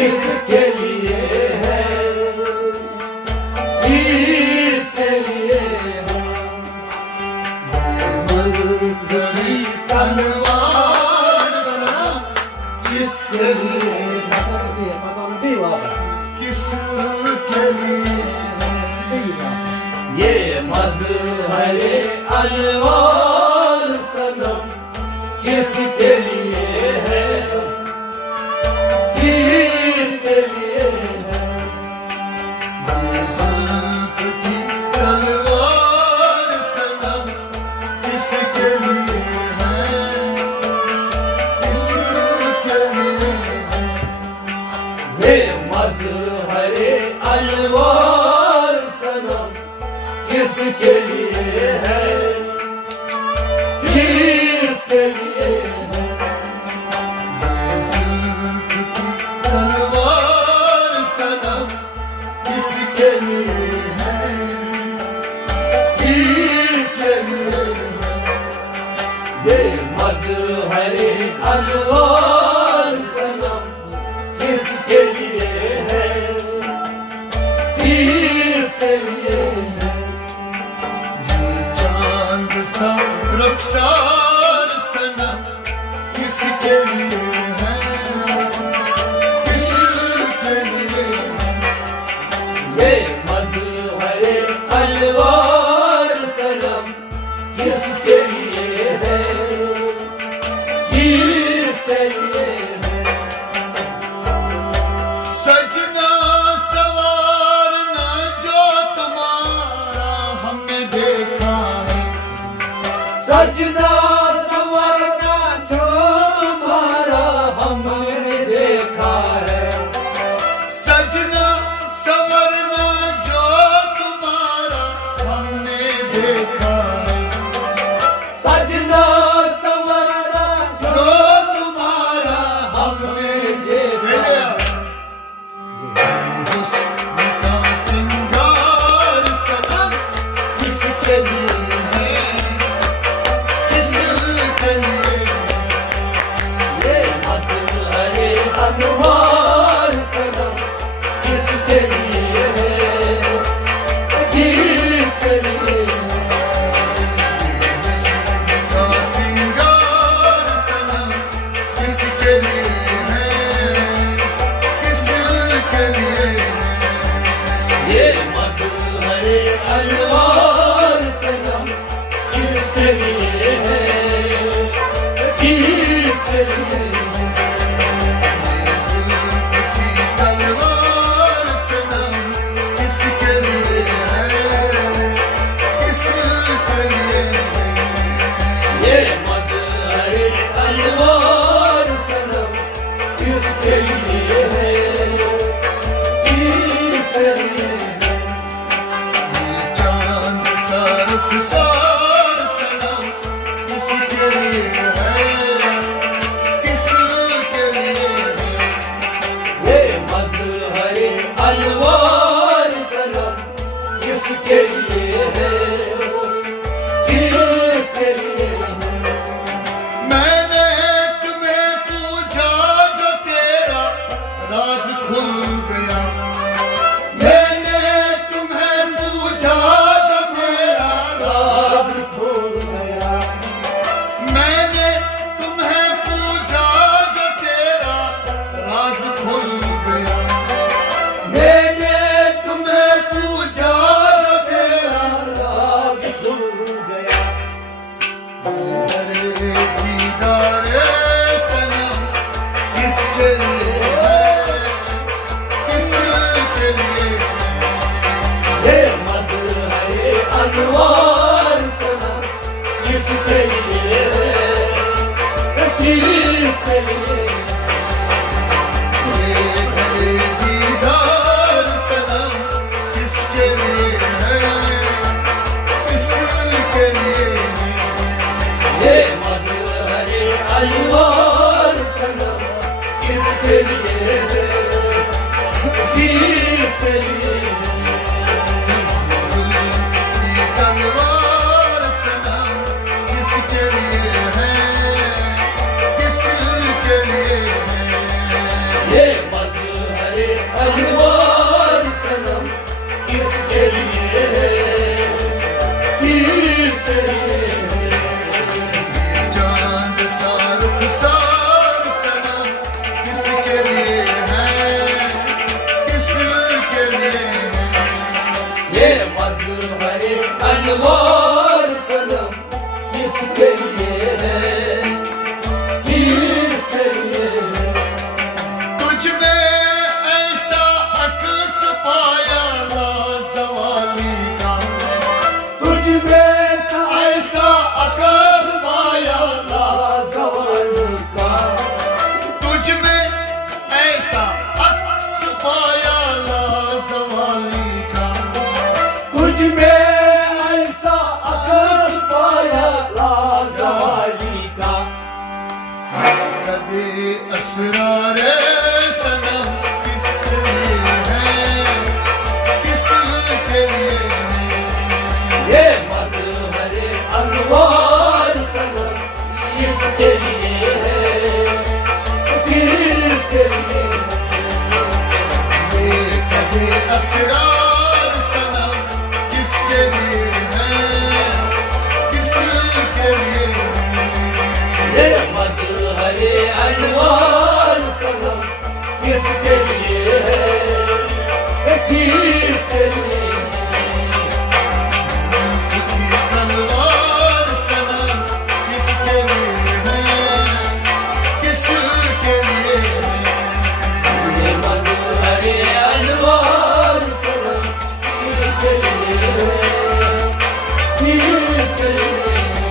किसके लिए है, किसके लिए है। मजहरी तलवार सनम किसके लिए है, किसके लिए ये मजहरे अनवार सनम किसके लिए है, किसके लिए है। मजहरी तलवार सनम किसके लिए है, किसके लिए है। ये मजहरे अनवार सनम किसके लिए है, किसके लिए है। तलवार सनम किसके लिए है, किसके लिए है। ये मजहरे अनवार सनम किसके लिए है, किसके लिए है। चांद सा रुखसार सनम किसके लिए है, किसके लिए है। ये मजहरे अनवार सनम किसके लिए है, किसके लिए है। सजना सवारना जो तुम्हारा हमने देखा है, सजना संवरना जो तुम्हारा हमने देखा है। सजना सवरना जो तुम्हारा हमने देखा है, सजना संवरना जो तुम्हारा हमने देखा है। हुस्न का सिंगार सनम किसके लिए है, किसके लिए है। ये मजहरे अनवार सनम किसके लिए है, किसके लिए है। हुस्न का सिंगार सनम किसके लिए है, किसके लिए है। ये मजहरे अनवार सनम किसके लिए है, किसके लिए है। तलवार सनम किसके लिए है, किसके लिए है। ये मजहरे अनवार सनम किसके लिए है, किसके लिए है। चांद सा रुखसार सनम किसके लिए है, किसके लिए है। ये मजहरे अनवार सनम किसके लिए है, किसके लिए है। मैंने तुम्हें पूछा जो तेरा राज खुल गया, मैंने तुम्हें पूछा जो तेरा राज खुल गया। मैंने तुम्हें पूछा जो तेरा राज खुल गया, मैंने तुम्हें पूछा जो तेरा राज खुल गया। अरे दीदारे सनम किसके लिए है, किसके लिए है। ये मजहरे अनवार सनम किसके लिए है, किसके लिए है। ये दीदार सनम किसके लिए है, किसके लिए है। ये मजहरे अनवार सनम किसके लिए है, किसके लिए है। तलवार सनम किसके लिए है, किसके लिए है। ये मजहरे अनवार सनम किसके लिए है, किसके लिए है। तुझ में ऐसा अक्स पाया लाजवाली का, तुझ में ऐसा अक्स पाया लाजवाली का, तुझ में ऐसा अक्स पाया लाजवाली का, तुझ में ऐसा अक्स पाया लाजवाली का। कदे असरारे सनम किसके लिए है, किसके लिए है। ये मज़हर अनवार सनम किसके लिए है, किसके लिए है। ये कदे असरार सनम किसके लिए है, किसके लिए है। ये मज़हर अनवार सनम किसके लिए है, किसके लिए है। की तलवार सनम किसके लिए है, किसके लिए है। ये मज़हर अनवार सनम किसके लिए है, किसके लिए है।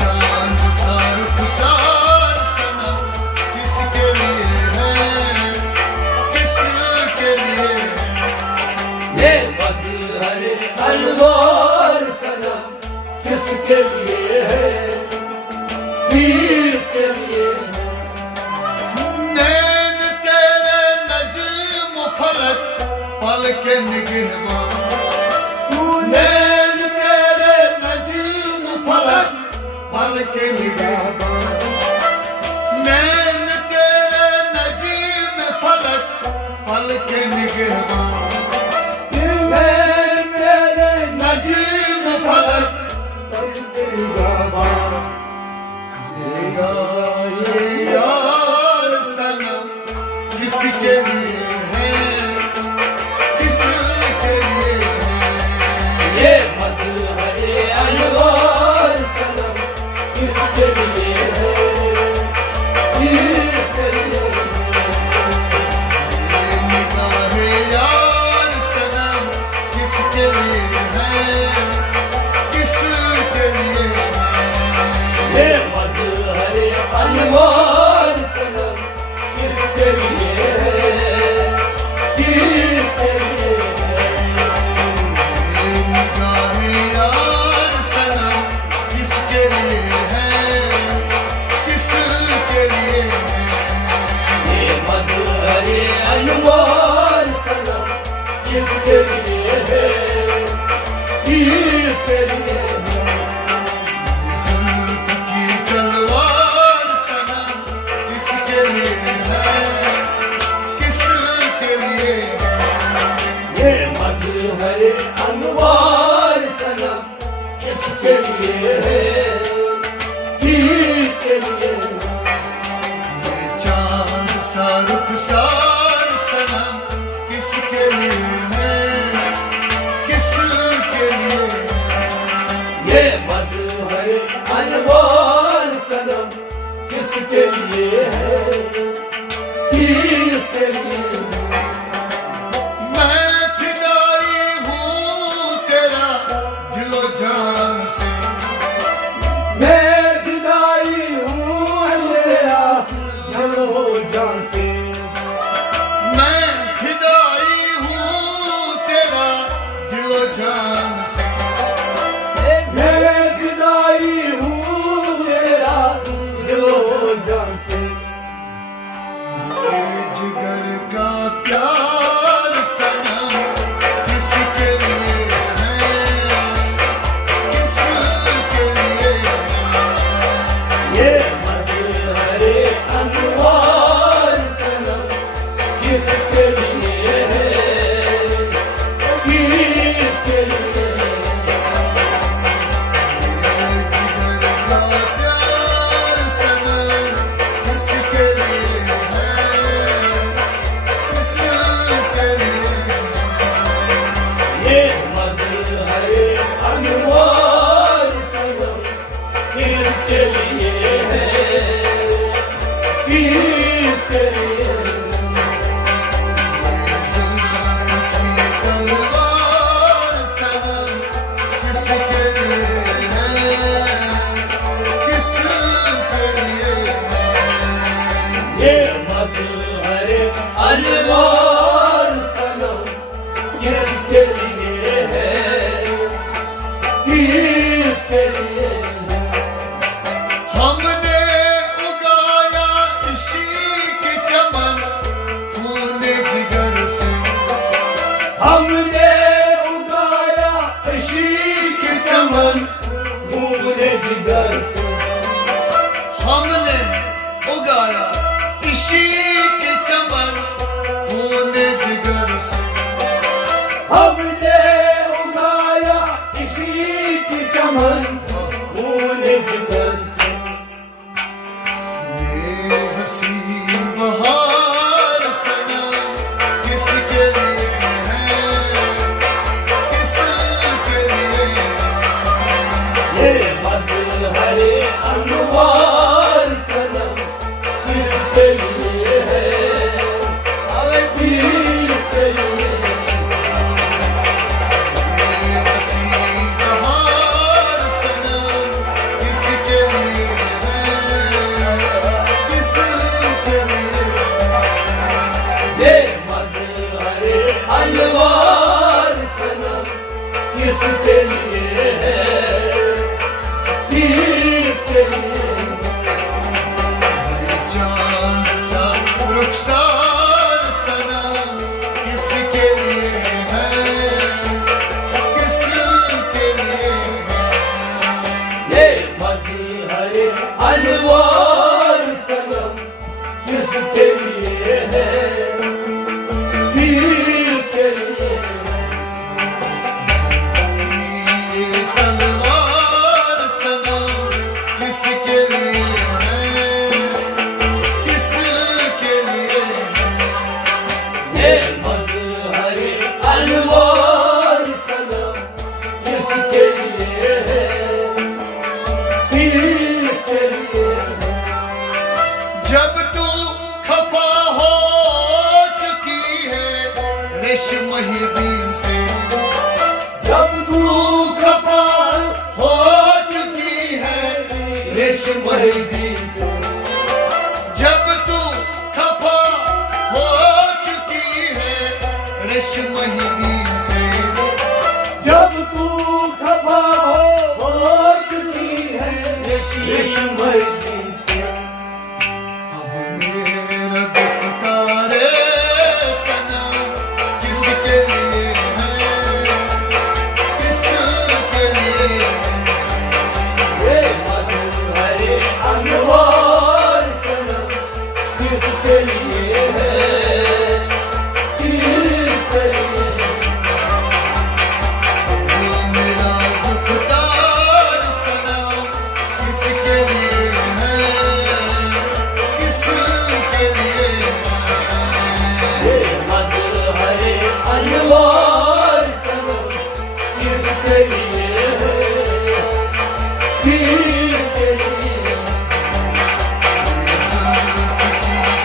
चांद सार खुशार सनम किसके लिए है, किसके लिए है। ये मज़हर अनवार सनम किसके लिए है, किसके लिए है। नैन तेरे नज्म फलक पलके निगहबान, नैन तेरे नज्म फलक पलके निगहबान, नैन तेरे नज्म फलक पलके निगहबान, मैं तेरे नज्म फलक नज़र ये गाए यार सनम किसके लिए है, किसके लिए है। ये मज़हर अनवार सनम किसके लिए है, किसके लिए है। ये निगाहे यार सनम किसके लिए है, किसके लिए है। ये मज़हर अनवार सनम किसके लिए है, किसके लिए है। ये निगाहे यार सनम किसके लिए है, किसके लिए है। ये मज़हर अनवार सनम किसके लिए है, किसके लिए है। जुल्फ की तलवार सनम किसके लिए है, किसके लिए है। ये मज़हर अनवार सनम किसके लिए है, किसके लिए है। ये चांद सा रुखसार सनम किसके लिए है, किसके लिए है। ये मज़हर अनवार सनम किसके लिए है, किसके लिए है। मैं फिदाई हूँ तेरा दिलो जान से, मैं फिदाई हूँ तेरा जानो जान से। मैं फिदाई हूँ तेरा दिलो जान से। मैं फिदाई हूँ तेरा दिलो जान से। ये जिगर का प्यार सनम किसके लिए है, किसके लिए है। ये मज़हर अनवार सनम किसके लिए है, किसके लिए है। ये जिगर का प्यार सनम किसके लिए है, किसके लिए है। ये मज़हर ये मजहर अनवार सनम किसके लिए है, किसके लिए है। जब तू खफा हो चुकी है रेशम ही दीन से, जब तू खफा हो चुकी है रेशम ही दीन से, जब तू खफा हो चुकी है रेशम ही दीन से, जब तू खफा हो चुकी है रेशम दिन से। अब मेरा दुख तारे सनम किसके लिए है, किसके लिए है। ये मजहर अनवार सनम किसके लिए है, किसके लिए है। मेरा दुख तार सनम किसके लिए है, किसके लिए है। ये मजहर अनवार सनम किसके लिए है, किसके लिए है।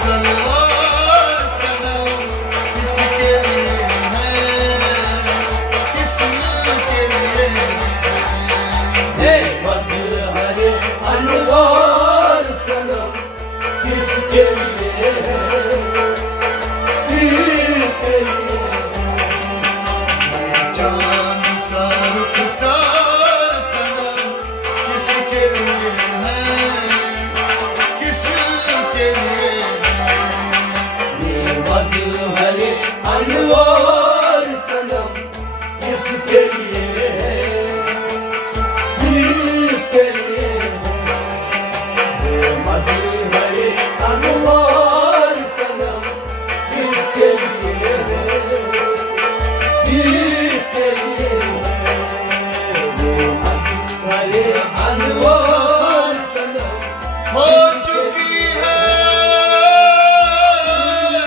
तलवार सनम किसके लिए है, किसके लिए है। ये मजहर अनवार सनम किसके लिए है, किसके लिए है। चांद सा रुखसार सनम किसके लिए है, किसके लिए है। ये मजहर अनवार सनम किसके लिए है, किसके लिए है। ये मजहर अनवार सनम किसके लिए है, किसके लिए है। ये मजहर अनवार सनम हो चुकी है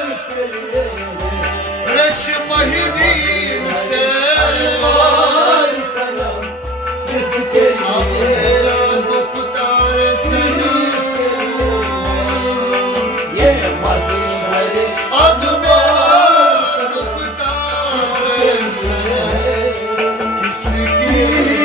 किसके लिए है। रेशम ही दीन से, अनवार सनम किसके अब लिए है। मेरा दुख तारे सनम, ये मजहर अब मेरा दुख तारे सनम किसके